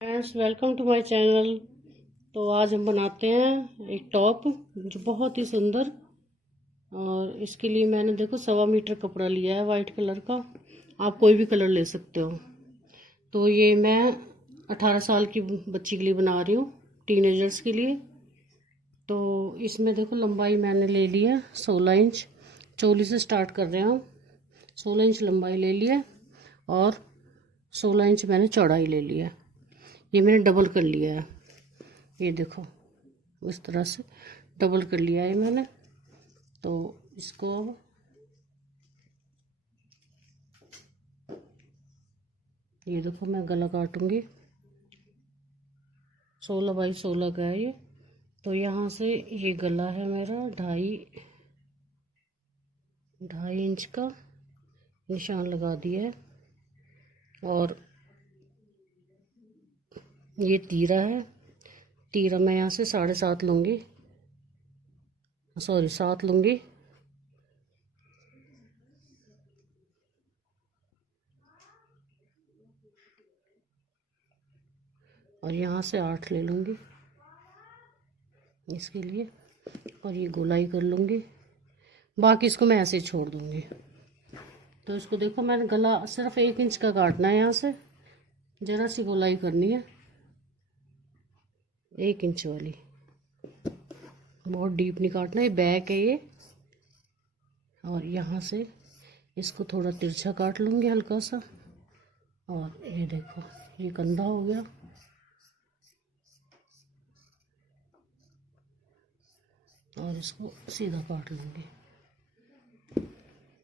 Friends, welcome to my channel. तो आज हम बनाते हैं एक टॉप जो बहुत ही सुंदर। और इसके लिए मैंने देखो 1.25 मीटर कपड़ा लिया है वाइट कलर का। आप कोई भी कलर ले सकते हो। तो ये मैं 18 साल की बच्ची के लिए बना रही हूँ, टीनेजर्स के लिए। तो इसमें देखो लंबाई मैंने ले ली है 16 इंच। चोली से स्टार्ट कर रहे हैं हम। 16 इंच लंबाई ले लिया और 16 इंच मैंने चौड़ाई ले लिया। ये मैंने डबल कर लिया है, ये देखो इस तरह से डबल कर लिया है मैंने। तो इसको ये देखो मैं गला काटूंगी। 16 बाई 16 का है ये। तो यहाँ से ये गला है मेरा ढाई इंच का निशान लगा दिया है। और ये तीरा है। तीरा मैं यहाँ से 7.5 लूँगी, सॉरी 7 लूँगी। और यहाँ से 8 ले लूँगी इसके लिए। और ये गोलाई कर लूँगी, बाकी इसको मैं ऐसे ही छोड़ दूँगी। तो इसको देखो मैंने गला सिर्फ 1 इंच का काटना है, यहाँ से ज़रा सी गोलाई करनी है 1 इंच वाली, बहुत डीप नहीं काटना है। बैक है ये। और यहाँ से इसको थोड़ा तिरछा काट लूँगी हल्का सा। और ये देखो ये कंधा हो गया। और इसको सीधा काट लूँगी।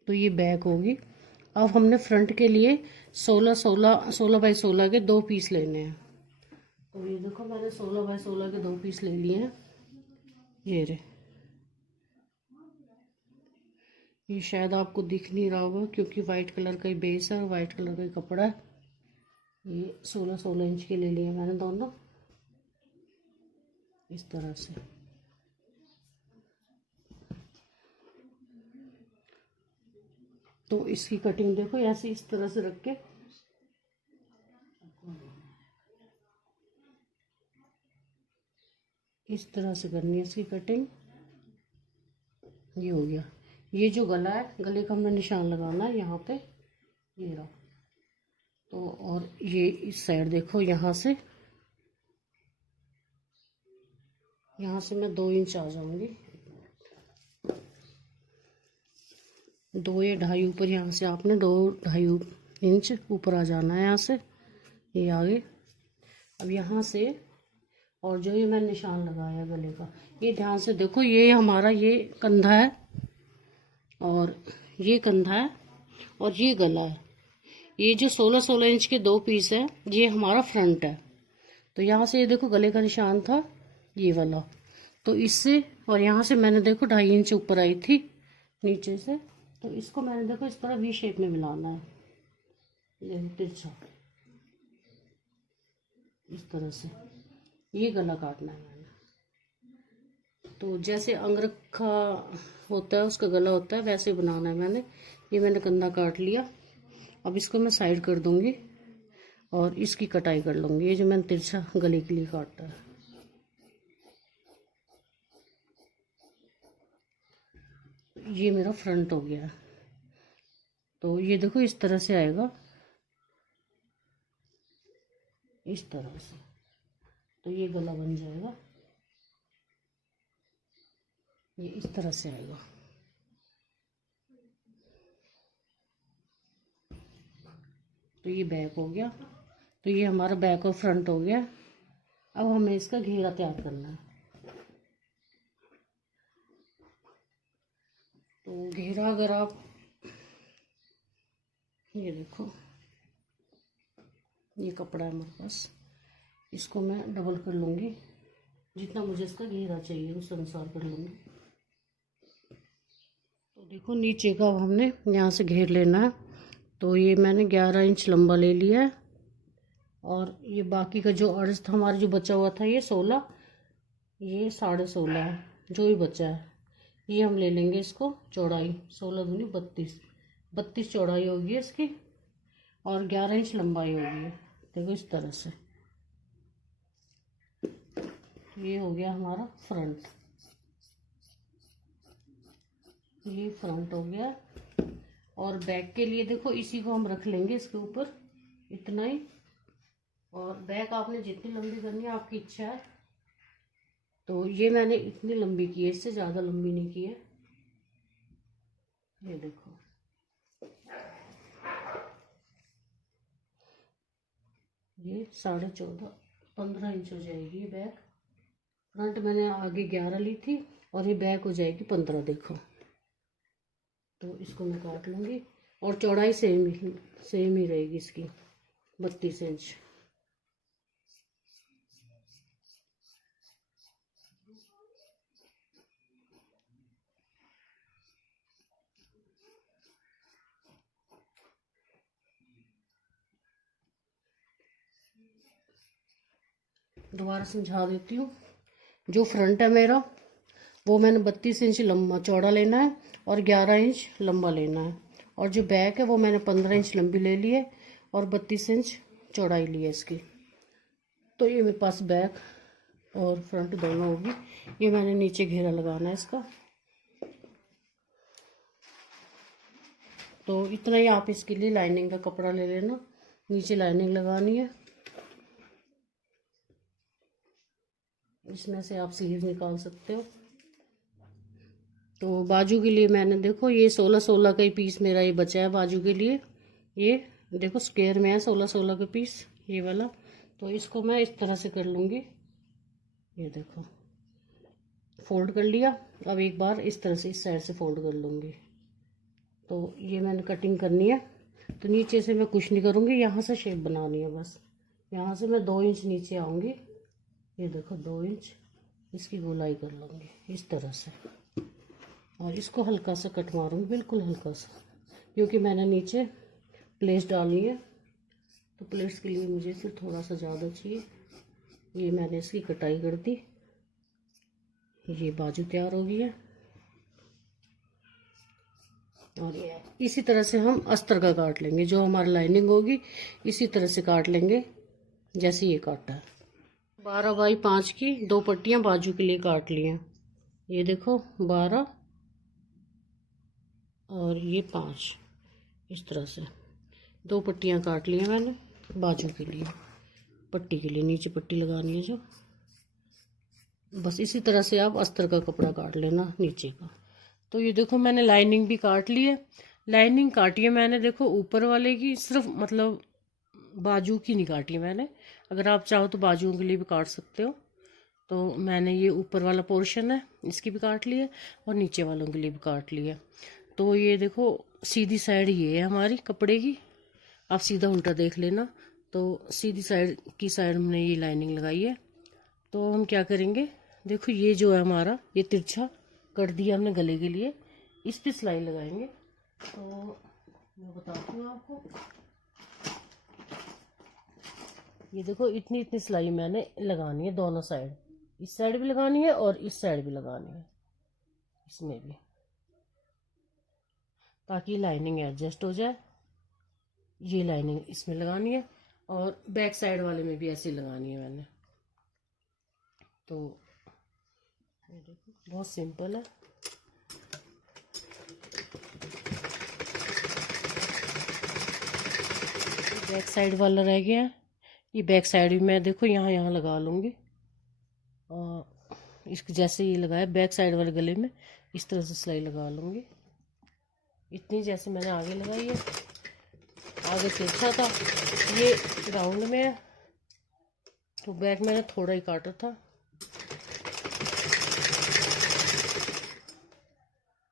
तो ये बैक होगी। अब हमने फ्रंट के लिए 16 बाई 16 के 2 पीस लेने हैं। तो ये देखो मैंने 16 बाई 16 के 2 पीस ले लिए हैं। ये रहे। ये शायद आपको दिख नहीं रहा होगा क्योंकि वाइट कलर का ही बेस है और वाइट कलर का ही कपड़ा है। ये 16 इंच के ले लिए मैंने दोनों, इस तरह से। तो इसकी कटिंग देखो ऐसे इस तरह से रख के इस तरह से करनी है इसकी कटिंग। ये हो गया। ये जो गला है, गले का हमने निशान लगाना है यहाँ पे, ये रहा। तो और ये इस साइड देखो, यहाँ से मैं 2 इंच आ जाऊंगी, 2 या 2.5 ऊपर। यहाँ से आपने 2-2.5 इंच ऊपर आ जाना है यहाँ से, ये आगे। अब यहाँ से और जो ये मैंने निशान लगाया गले का, ये ध्यान से देखो, ये हमारा ये कंधा है और ये कंधा है और ये गला है। ये जो 16 इंच के 2 पीस है, ये हमारा फ्रंट है। तो यहाँ से ये देखो गले का निशान था ये वाला। तो इससे और यहाँ से मैंने देखो 2.5 इंच ऊपर आई थी नीचे से। तो इसको मैंने देखो इस तरह वी शेप में मिलाना है, देखो तिरछा इस तरह से। ये गला काटना है मैंने। तो जैसे अंगरखा होता है उसका गला होता है, वैसे बनाना है मैंने। ये मैंने कंधा काट लिया। अब इसको मैं साइड कर दूंगी और इसकी कटाई कर लूँगी, ये जो मैंने तिरछा गले के लिए काटा है। ये मेरा फ्रंट हो गया। तो ये देखो इस तरह से आएगा, इस तरह से। तो ये गला बन जाएगा, ये इस तरह से आएगा। तो ये बैक हो गया। तो ये हमारा बैक और फ्रंट हो गया। अब हमें इसका घेरा तैयार करना है। तो घेरा अगर आप ये देखो, ये कपड़ा है हमारे पास, इसको मैं डबल कर लूँगी। जितना मुझे इसका घेरा चाहिए उस अनुसार कर लूँगी। तो देखो नीचे का अब हमने यहाँ से घेर लेना है। तो ये मैंने 11 इंच लंबा ले लिया है। और ये बाकी का जो अर्ज था हमारा जो बचा हुआ था, ये 16, ये 16.5 है जो भी बचा है। ये हम ले लेंगे इसको चौड़ाई 16 दूनी 32 चौड़ाई होगी इसकी और 11 इंच लंबाई होगी। देखो इस तरह से ये हो गया हमारा फ्रंट, ये फ्रंट हो गया। और बैक के लिए देखो इसी को हम रख लेंगे इसके ऊपर, इतना ही। और बैक आपने जितनी लंबी करनी है आपकी इच्छा है। तो ये मैंने इतनी लंबी की है, इससे ज़्यादा लंबी नहीं की है। ये देखो, ये 14.5 15 इंच हो जाएगी बैक। फ्रंट मैंने आगे 11 ली थी और ये बैक हो जाएगी 15। देखो, तो इसको मैं काट लूँगी। और चौड़ाई सेम ही रहेगी इसकी, 32 इंच। दोबारा समझा देती हूँ। जो फ्रंट है मेरा, वो मैंने 32 इंच लंबा चौड़ा लेना है और 11 इंच लंबा लेना है। और जो बैक है वो मैंने 15 इंच लंबी ले ली है और 32 इंच चौड़ाई ली है इसकी। तो ये मेरे पास बैक और फ्रंट दोनों होगी। ये मैंने नीचे घेरा लगाना है इसका। तो इतना ही आप इसके लिए लाइनिंग का कपड़ा ले लेना, नीचे लाइनिंग लगानी है। इसमें से आप स्लीव निकाल सकते हो। तो बाजू के लिए मैंने देखो ये 16-16 का ही पीस मेरा ये बचा है बाजू के लिए। ये देखो स्क्वायर में है 16-16 का पीस ये वाला। तो इसको मैं इस तरह से कर लूँगी। ये देखो, फोल्ड कर लिया। अब एक बार इस तरह से इस साइड से फोल्ड कर लूँगी। तो ये मैंने कटिंग करनी है। तो नीचे से मैं कुछ नहीं करूँगी, यहाँ से शेप बनानी है बस। यहाँ से मैं 2 इंच नीचे आऊँगी। ये देखो 2 इंच इसकी गोलाई कर लूँगी इस तरह से। और इसको हल्का सा कट मारूँगी, बिल्कुल हल्का सा, क्योंकि मैंने नीचे प्लेट्स डालनी है। तो प्लेट्स के लिए मुझे फिर थोड़ा सा ज़्यादा चाहिए। ये मैंने इसकी कटाई कर दी। ये बाजू तैयार हो गई है। और ये इसी तरह से हम अस्तर का काट लेंगे। जो हमारी लाइनिंग होगी इसी तरह से काट लेंगे जैसे ये काटा है। 12 बाई 5 की 2 पट्टियाँ बाजू के लिए काट ली हैं। ये देखो 12 और ये 5, इस तरह से 2 पट्टियाँ काट ली हैं मैंने बाजू के लिए। पट्टी के लिए नीचे पट्टी लगानी है जो, बस इसी तरह से आप अस्तर का कपड़ा काट लेना नीचे का। तो ये देखो मैंने लाइनिंग भी काट ली है। लाइनिंग काटी है मैंने देखो ऊपर वाले की, सिर्फ मतलब बाजू की नहीं काटी है मैंने। अगर आप चाहो तो बाजुओं के लिए भी काट सकते हो। तो मैंने ये ऊपर वाला पोर्शन है इसकी भी काट ली है और नीचे वालों के लिए भी काट ली है। तो ये देखो सीधी साइड ये है हमारी कपड़े की। आप सीधा उल्टा देख लेना। तो सीधी साइड की साइड हमने ये लाइनिंग लगाई है। तो हम क्या करेंगे, देखो ये जो है हमारा ये तिरछा कट दिया हमने गले के लिए, इस पे सिलाई लगाएंगे। तो मैं बताती हूँ आपको। ये देखो इतनी इतनी सिलाई मैंने लगानी है दोनों साइड। इस साइड भी लगानी है और इस साइड भी लगानी है, इसमें भी, ताकि लाइनिंग एडजस्ट हो जाए। ये लाइनिंग इसमें लगानी है और बैक साइड वाले में भी ऐसे लगानी है मैंने। तो ये देखो बहुत सिंपल है। बैक साइड वाला रह गया है। ये बैक साइड भी मैं देखो यहाँ लगा लूँगी। और इसके जैसे ये लगाया बैक साइड वाले गले में, इस तरह से सिलाई लगा लूँगी। इतनी जैसे मैंने आगे लगाई है। आगे तिरछा था, ये राउंड में है, तो बैक मैंने थोड़ा ही काटा था।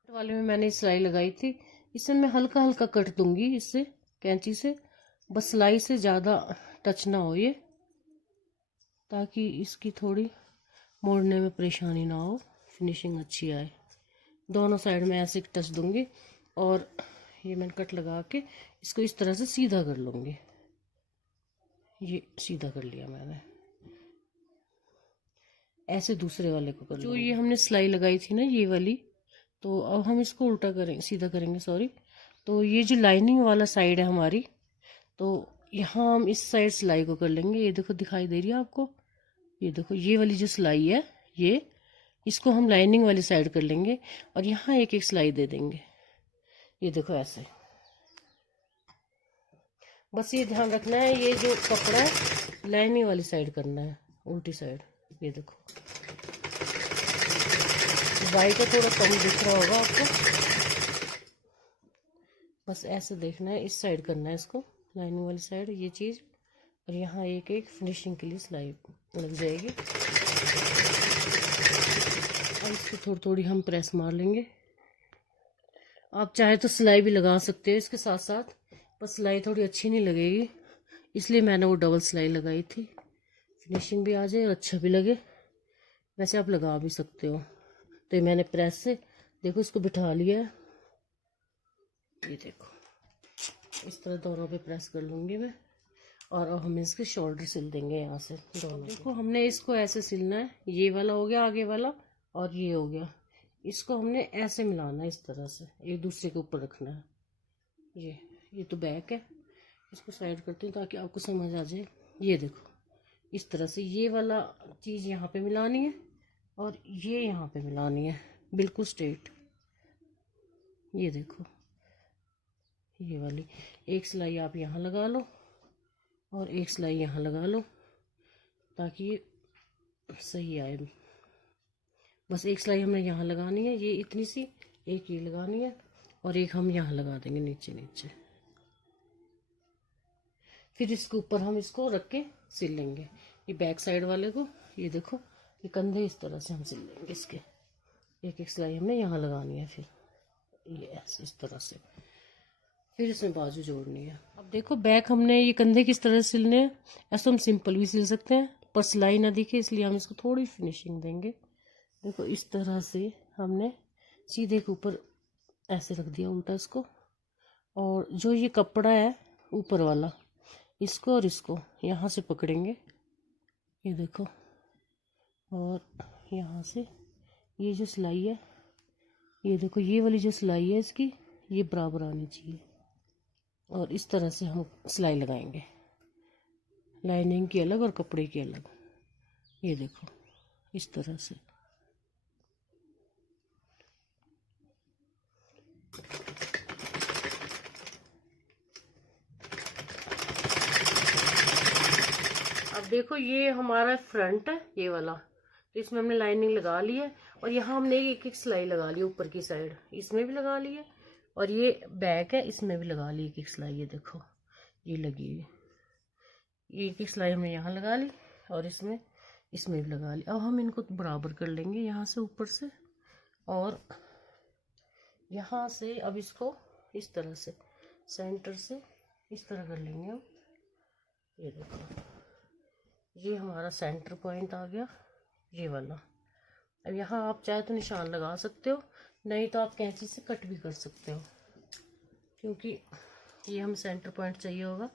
वाले में मैंने सिलाई लगाई थी। इसे मैं हल्का हल्का कट दूंगी इससे कैंची से, बस सिलाई से ज़्यादा टच ना हो ये, ताकि इसकी थोड़ी मोड़ने में परेशानी ना हो, फिनिशिंग अच्छी आए। दोनों साइड में ऐसे टच दूंगी और ये मैंने कट लगा के इसको इस तरह से सीधा कर लूँगी। ये सीधा कर लिया मैंने। ऐसे दूसरे वाले को कर जो ये हमने सिलाई लगाई थी ना ये वाली, तो अब हम इसको उल्टा करेंगे, सीधा करेंगे, सॉरी। तो ये जो लाइनिंग वाला साइड है हमारी, तो यहाँ हम इस साइड सिलाई को कर लेंगे। ये देखो दिखाई दे रही है आपको, ये देखो ये वाली जो सिलाई है ये, इसको हम लाइनिंग वाली साइड कर लेंगे और यहाँ एक एक सिलाई दे देंगे। ये देखो ऐसे। बस ये ध्यान रखना है ये जो कपड़ा है लाइनिंग वाली साइड करना है, उल्टी साइड। ये देखो वाइट तो थोड़ा कम दिख रहा होगा आपको, बस ऐसे देखना है, इस साइड करना है इसको, लाइनिंग वाली साइड ये चीज़। और यहाँ एक एक फिनिशिंग के लिए सिलाई लग जाएगी। और इसको थोड़ी थोड़ी हम प्रेस मार लेंगे। आप चाहे तो सिलाई भी लगा सकते हो इसके साथ साथ, पर सिलाई थोड़ी अच्छी नहीं लगेगी, इसलिए मैंने वो डबल सिलाई लगाई थी, फिनिशिंग भी आ जाए और अच्छा भी लगे। वैसे आप लगा भी सकते हो। तो ये मैंने प्रेस से देखो इसको बिठा लिया है। ये देखो इस तरह दोनों पे प्रेस कर लूँगी मैं, और अब हम इसके शोल्डर सिल देंगे यहाँ से दोनों। देखो हमने इसको ऐसे सिलना है, ये वाला हो गया आगे वाला और ये हो गया, इसको हमने ऐसे मिलाना है, इस तरह से एक दूसरे के ऊपर रखना है। ये तो बैक है, इसको साइड करती हूँ ताकि आपको समझ आ जाए। ये देखो इस तरह से ये वाला चीज़ यहाँ पे मिलानी है और ये यहाँ पे मिलानी है, बिल्कुल स्ट्रेट। ये देखो ये वाली एक सिलाई आप यहाँ लगा लो और एक सिलाई यहाँ लगा लो ताकि ये सही आए। बस एक सिलाई हमने यहाँ लगानी है, ये इतनी सी, एक ये लगानी है और एक हम यहाँ लगा देंगे नीचे नीचे। फिर इसके ऊपर हम इसको रख के सिल लेंगे ये बैक साइड वाले को। ये देखो ये कंधे इस तरह से हम सिल लेंगे इसके, एक एक सिलाई हमने यहाँ लगानी है, फिर ये ऐसे इस तरह से, फिर इसमें बाजू जोड़नी है। अब देखो बैक हमने ये कंधे किस तरह से सिलने हैं, ऐसा हम सिंपल भी सिल सकते हैं पर सिलाई ना दिखे इसलिए हम इसको थोड़ी फिनिशिंग देंगे। देखो इस तरह से हमने सीधे के ऊपर ऐसे रख दिया उल्टा इसको, और जो ये कपड़ा है ऊपर वाला इसको और इसको यहाँ से पकड़ेंगे। ये देखो, और यहाँ से ये जो सिलाई है, ये देखो ये वाली जो सिलाई है इसकी ये बराबर आनी चाहिए, और इस तरह से हम सिलाई लगाएंगे, लाइनिंग की अलग और कपड़े की अलग। ये देखो इस तरह से। अब देखो ये हमारा फ्रंट है ये वाला, तो इसमें हमने लाइनिंग लगा ली है और यहाँ हमने एक एक सिलाई लगा ली ऊपर की साइड, इसमें भी लगा ली है, और ये बैक है इसमें भी लगा ली एक एक सिलाई। ये देखो ये लगी हुई, ये एक एक सिलाई हमने यहाँ लगा ली और इसमें भी लगा ली। अब हम इनको बराबर कर लेंगे यहाँ से ऊपर से, और यहाँ से अब इसको इस तरह से सेंटर से इस तरह कर लेंगे हम। ये देखो ये हमारा सेंटर पॉइंट आ गया ये वाला। अब यहाँ आप चाहे तो निशान लगा सकते हो, नहीं तो आप कैंची से कट भी कर सकते हो, क्योंकि ये हम सेंटर पॉइंट चाहिए होगा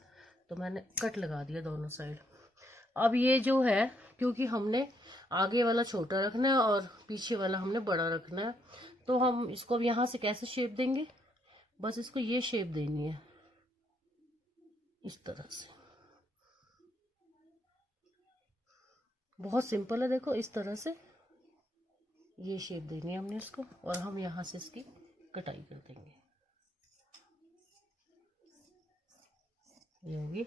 तो मैंने कट लगा दिया दोनों साइड। अब ये जो है क्योंकि हमने आगे वाला छोटा रखना है और पीछे वाला हमने बड़ा रखना है, तो हम इसको अब यहाँ से कैसे शेप देंगे, बस इसको ये शेप देनी है इस तरह से। बहुत सिंपल है, देखो इस तरह से ये शेप देनी है हमने इसको, और हम यहाँ से इसकी कटाई कर देंगे। ये होगी।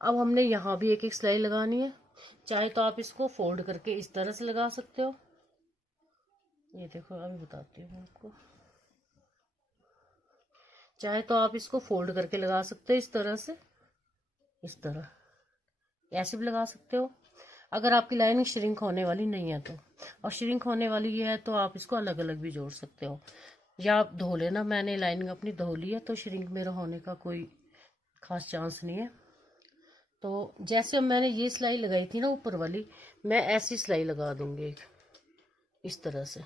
अब हमने यहाँ भी एक एक सिलाई लगानी है, चाहे तो आप इसको फोल्ड करके इस तरह से लगा सकते हो। ये देखो अभी बताती हूँ आपको, चाहे तो आप इसको फोल्ड करके लगा सकते हो इस तरह से, इस तरह ऐसे भी लगा सकते हो अगर आपकी लाइनिंग श्रिंक होने वाली नहीं है तो, और श्रिंक होने वाली है तो आप इसको अलग अलग भी जोड़ सकते हो, या आप धो लेना। मैंने लाइनिंग अपनी धो ली है तो श्रिंक मेरा होने का कोई खास चांस नहीं है। तो जैसे मैंने ये सिलाई लगाई थी ना ऊपर वाली, मैं ऐसी सिलाई लगा दूंगी इस तरह से।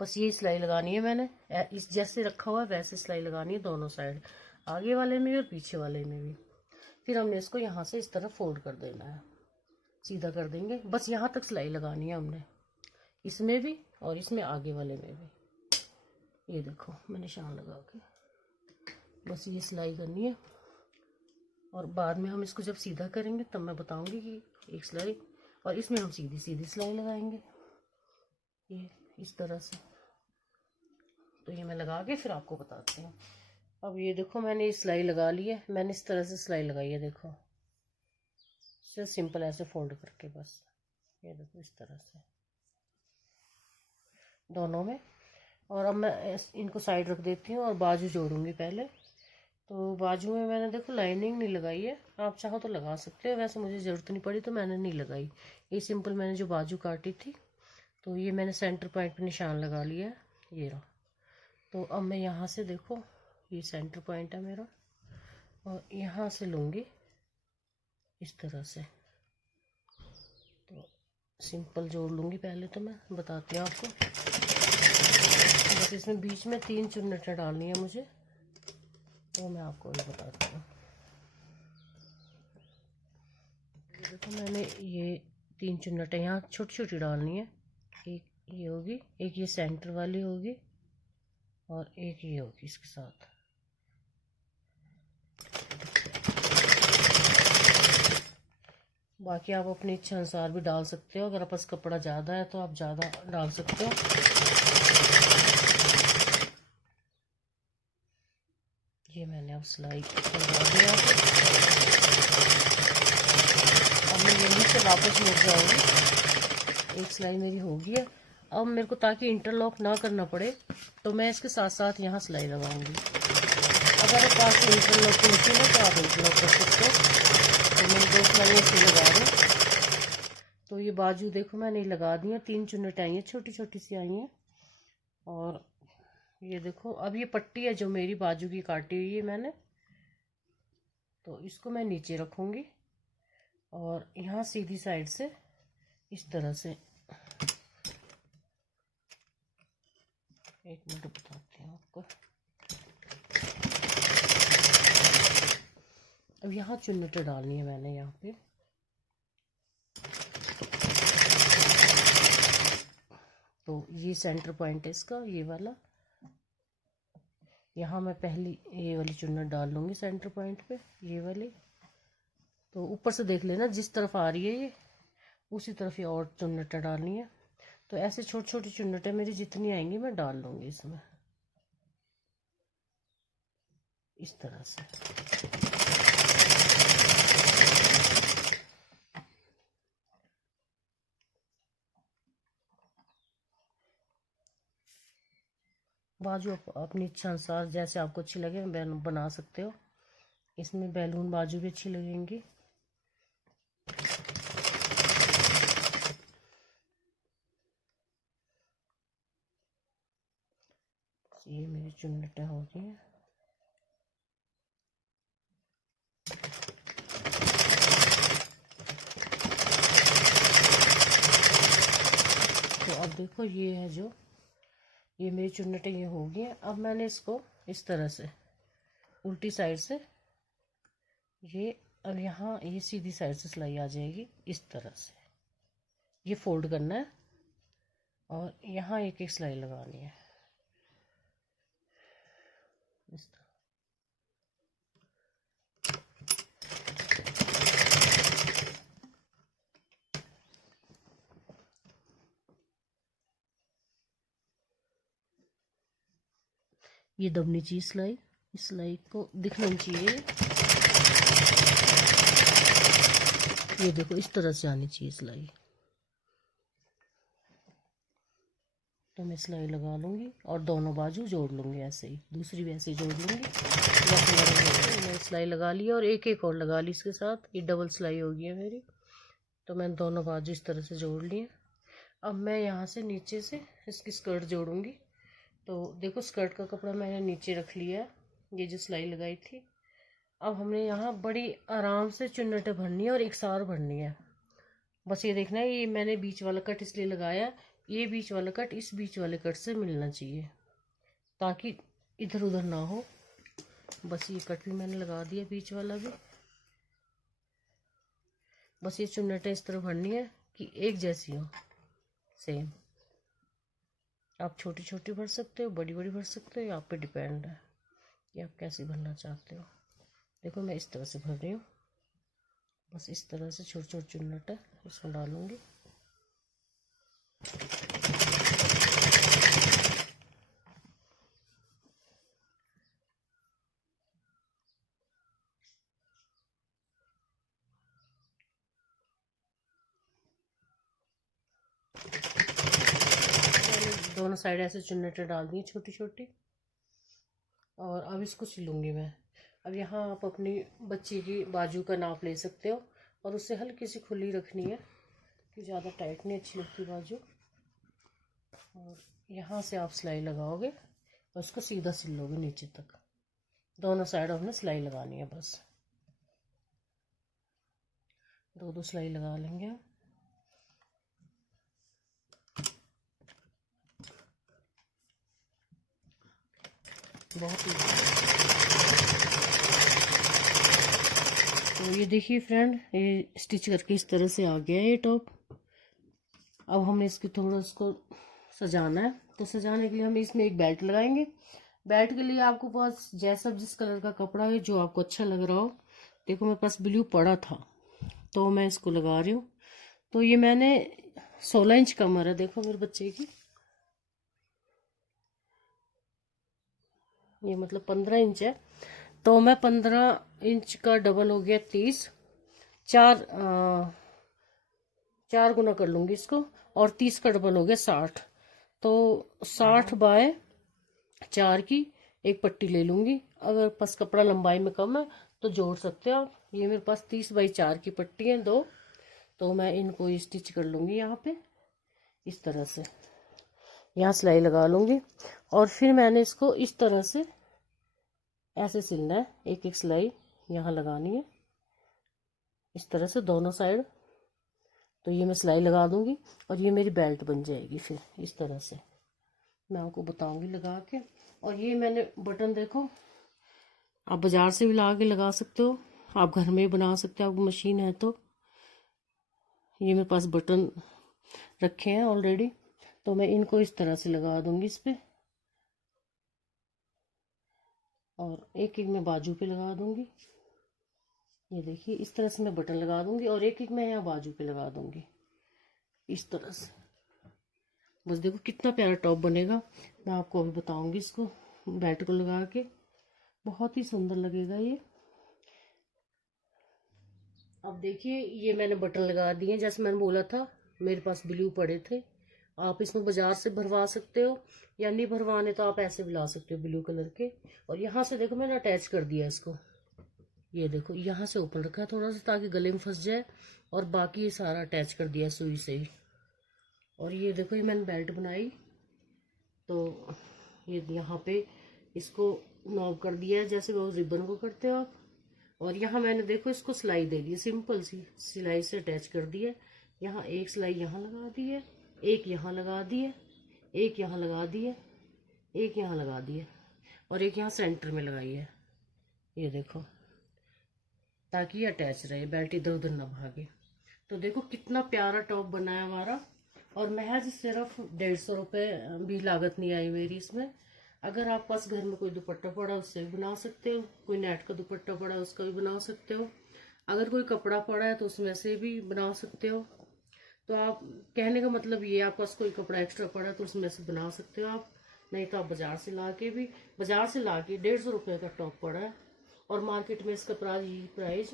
बस ये सिलाई लगानी है मैंने, इस जैसे रखा हुआ है वैसे सिलाई लगानी है दोनों साइड, आगे वाले में भी और पीछे वाले में भी। फिर हमने इसको यहाँ से इस तरह फोल्ड कर देना है, सीधा कर देंगे। बस यहाँ तक सिलाई लगानी है हमने, इसमें भी और इसमें आगे वाले में भी। ये देखो मैं निशान लगा के बस ये सिलाई करनी है। और बाद में हम इसको जब सीधा करेंगे तब मैं बताऊंगी कि एक सिलाई, और इसमें हम सीधी सीधी सिलाई लगाएंगे ये इस तरह से। तो ये मैं लगा के फिर आपको बताती हूँ। अब ये देखो मैंने ये सिलाई लगा ली है, मैंने इस तरह से सिलाई लगाई है, देखो सिर्फ सिंपल ऐसे फोल्ड करके बस, ये देखो इस तरह से दोनों में। और अब मैं इनको साइड रख देती हूँ और बाजू जोड़ूंगी पहले। तो बाजू में मैंने देखो लाइनिंग नहीं लगाई है, आप चाहो तो लगा सकते हो, वैसे मुझे ज़रूरत नहीं पड़ी तो मैंने नहीं लगाई। ये सिंपल मैंने जो बाजू काटी थी, तो ये मैंने सेंटर पॉइंट पे निशान लगा लिया है, ये रहा। तो अब मैं यहाँ से देखो ये सेंटर पॉइंट है मेरा, और यहाँ से लूँगी इस तरह से। तो सिंपल जोड़ लूँगी पहले, तो मैं बताती हूँ आपको। बस इसमें बीच में 3 चुन्नटें डालनी है मुझे, तो मैं आपको भी बताती हूँ। देखो मैंने ये 3 चुन्नटें यहाँ छोटी छोटी डालनी है, एक ये होगी, एक ये सेंटर वाली होगी, और एक ये होगी इसके साथ। बाकी आप अपनी इच्छा अनुसार भी डाल सकते हो, अगर आपके पास कपड़ा ज़्यादा है तो आप ज़्यादा डाल सकते हो। ये मैंने अब सिलाई लगा दिया, अब मैं यहीं से वापस मुड़ जाऊंगी। एक सिलाई मेरी होगी है। अब मेरे को ताकि इंटरलॉक ना करना पड़े तो मैं इसके साथ साथ यहाँ सिलाई लगाऊंगी। अगर आपके पास इंटरलॉक की मशीन है तो आप इंटरलॉक कर सकते हो। तो मैं 2 सिलाइयाँ इसलिए लगा रही हूँ। तो ये बाजू देखो मैंने लगा दी है, 3 चुन्नट आई हैं, छोटी छोटी सी आई हैं। और ये देखो अब ये पट्टी है जो मेरी बाजू की काटी हुई है मैंने, तो इसको मैं नीचे रखूँगी और यहाँ सीधी साइड से इस तरह से, एक मिनट बताती हूँ आपको। अब यहाँ चुन्नटें डालनी है मैंने यहाँ पे। तो ये सेंटर पॉइंट है इसका, ये वाला। यहाँ मैं पहली ये वाली चुन्नट डाल लूँगी सेंटर पॉइंट पे, ये वाली। तो ऊपर से देख लेना जिस तरफ आ रही है ये, उसी तरफ ये और चुन्नटें डालनी है। तो ऐसे छोटी छोटी चुन्नटें मेरी जितनी आएंगी मैं डाल लूँगी इसमें इस तरह से। बाजू अपनी इच्छा अनुसार जैसे आपको अच्छी लगे बना सकते हो। इसमें बैलून बाजू भी अच्छी लगेंगी। ये मेरी चुन्नटें हो गई हैं। तो अब देखो ये है जो ये मेरी चुन्नटें ये हो गई हैं। अब मैंने इसको इस तरह से उल्टी साइड से ये, अब यहाँ ये सीधी साइड से सिलाई आ जाएगी इस तरह से। ये फोल्ड करना है और यहाँ एक एक सिलाई लगानी है इस तरह। ये दबनी चाहिए सिलाई, इस सिलाई को दिखना चाहिए। ये देखो इस तरह से आनी चाहिए सिलाई। तो मैं सिलाई लगा लूँगी और दोनों बाजू जोड़ लूँगी, ऐसे ही दूसरी भी ऐसे ही जोड़ लूँगी। मैंने सिलाई लगा ली और एक एक और लगा ली इसके साथ, ये डबल सिलाई हो गई है मेरी। तो मैंने दोनों बाजू इस तरह से जोड़ लिए। अब मैं यहाँ से नीचे से इसकी स्कर्ट जोड़ूंगी। तो देखो स्कर्ट का कपड़ा मैंने नीचे रख लिया है, ये जो सिलाई लगाई थी। अब हमने यहाँ बड़ी आराम से चुन्नटें भरनी है और एक सार भरनी है। बस ये देखना है, ये मैंने बीच वाला कट इसलिए लगाया, ये बीच वाला कट इस बीच वाले कट से मिलना चाहिए ताकि इधर उधर ना हो। बस ये कट भी मैंने लगा दिया बीच वाला भी। बस ये चुन्नटें इस तरह भरनी है कि एक जैसी हो, सेम। आप छोटी छोटी भर सकते हो, बड़ी बड़ी भर सकते हो, ये आप पे डिपेंड है कि आप कैसी भरना चाहते हो। देखो मैं इस तरह से भर रही हूँ, बस इस तरह से छोटे छोटे चुन्नट है, इसमें डालूंगी। दोनों साइड ऐसे चुन्नटें डाल दी छोटी छोटी, और अब इसको सिलूंगी मैं। अब यहाँ आप अपनी बच्ची की बाजू का नाप ले सकते हो, और उससे हल्की सी खुली रखनी है कि ज़्यादा टाइट नहीं अच्छी लगती बाजू। और यहाँ से आप सिलाई लगाओगे और उसको सीधा सिल लोगे नीचे तक। दोनों साइड हमने सिलाई लगानी है, बस दो सिलाई लगा लेंगे हम। बहुत ही तो ये देखिए फ्रेंड, ये स्टिच करके इस तरह से आ गया है ये टॉप। अब हमें इसको थोड़ा इसको सजाना है, तो सजाने के लिए हम इसमें एक बेल्ट लगाएंगे। बेल्ट के लिए आपको पास जैसा जिस कलर का कपड़ा है जो आपको अच्छा लग रहा हो। देखो मेरे पास ब्लू पड़ा था तो मैं इसको लगा रही हूँ। तो ये मैंने 16 इंच कमर है, देखो मेरे बच्चे की, ये मतलब 15 इंच है। तो मैं 15 इंच का डबल हो गया 30, चार गुना कर लूँगी इसको, और 30 का डबल हो गया 60। तो 60 बाय 4 की एक पट्टी ले लूँगी। अगर पास कपड़ा लंबाई में कम है तो जोड़ सकते हो आप। ये मेरे पास 30 बाई 4 की पट्टी है 2। तो मैं इनको स्टिच कर लूँगी यहाँ पे इस तरह से, यहाँ सिलाई लगा लूँगी। और फिर मैंने इसको इस तरह से ऐसे सिलना है, एक एक सिलाई यहाँ लगानी है इस तरह से दोनों साइड। तो ये मैं सिलाई लगा दूंगी और ये मेरी बेल्ट बन जाएगी फिर इस तरह से, मैं आपको बताऊंगी लगा के। और ये मैंने बटन देखो, आप बाजार से भी ला के लगा सकते हो, आप घर में भी बना सकते हो, आपको मशीन है तो। ये मेरे पास बटन रखे हैं ऑलरेडी, तो मैं इनको इस तरह से लगा दूंगी इस पे, और एक एक मैं बाजू पे लगा दूंगी। ये देखिए इस तरह से मैं बटन लगा दूंगी और एक एक मैं यहाँ बाजू पे लगा दूंगी इस तरह से। बस देखो कितना प्यारा टॉप बनेगा, मैं आपको अभी बताऊंगी इसको बेल्ट को लगा के, बहुत ही सुंदर लगेगा ये। अब देखिए ये मैंने बटन लगा दिए, जैसे मैंने बोला था मेरे पास ब्लू पड़े थे। आप इसमें बाजार से भरवा सकते हो, या नहीं भरवाने तो आप ऐसे भी ला सकते हो ब्लू कलर के। और यहाँ से देखो मैंने अटैच कर दिया इसको, ये देखो यहाँ से ओपन रखा है थोड़ा सा ताकि गले में फंस जाए, और बाकी ये सारा अटैच कर दिया सुई से ही। और ये देखो ये मैंने बेल्ट बनाई, तो ये यहाँ पे इसको नॉब कर दिया है जैसे वो रिबन को करते हो आप। और यहाँ मैंने देखो इसको सिलाई दे दी, सिंपल सी सिलाई से अटैच कर दी है। यहाँ एक सिलाई यहाँ लगा दी है, एक यहाँ लगा दी है, एक यहाँ लगा दी है, एक यहाँ लगा दी है, और एक यहाँ सेंटर में लगाई है। ये देखो ताकि ये अटैच रहे, बेल्ट इधर उधर ना भागे। तो देखो कितना प्यारा टॉप बना है हमारा, और महज सिर्फ 150 रुपये भी लागत नहीं आई मेरी इसमें। अगर आप पास घर में कोई दुपट्टा पड़ा उससे भी बना सकते हो, कोई नेट का दुपट्टा पड़ा है उसका भी बना सकते हो, अगर कोई कपड़ा पड़ा है तो उसमें से भी बना सकते हो। तो आप कहने का मतलब ये, आप पास कोई कपड़ा एक्स्ट्रा पड़ा है तो उसमें से बना सकते हो आप, नहीं तो आप बाजार से ला के भी, बाजार से ला के 150 रुपये का टॉप पड़ा है, और मार्केट में इसका प्राइस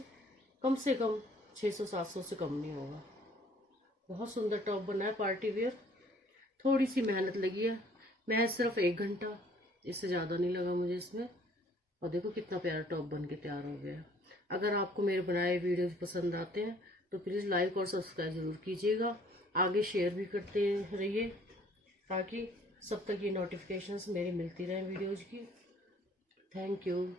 कम से कम 600-700 से कम नहीं होगा। बहुत सुंदर टॉप बना है पार्टी वेयर। थोड़ी सी मेहनत लगी है, मैं सिर्फ 1 घंटा, इससे ज़्यादा नहीं लगा मुझे इसमें। और देखो कितना प्यारा टॉप बन के तैयार हो गया। अगर आपको मेरे बनाए वीडियोस पसंद आते हैं तो प्लीज़ लाइक और सब्सक्राइब ज़रूर कीजिएगा, आगे शेयर भी करते रहिए ताकि सब तक ये नोटिफिकेशंस मेरी मिलती रहें वीडियोज़ की। Thank you.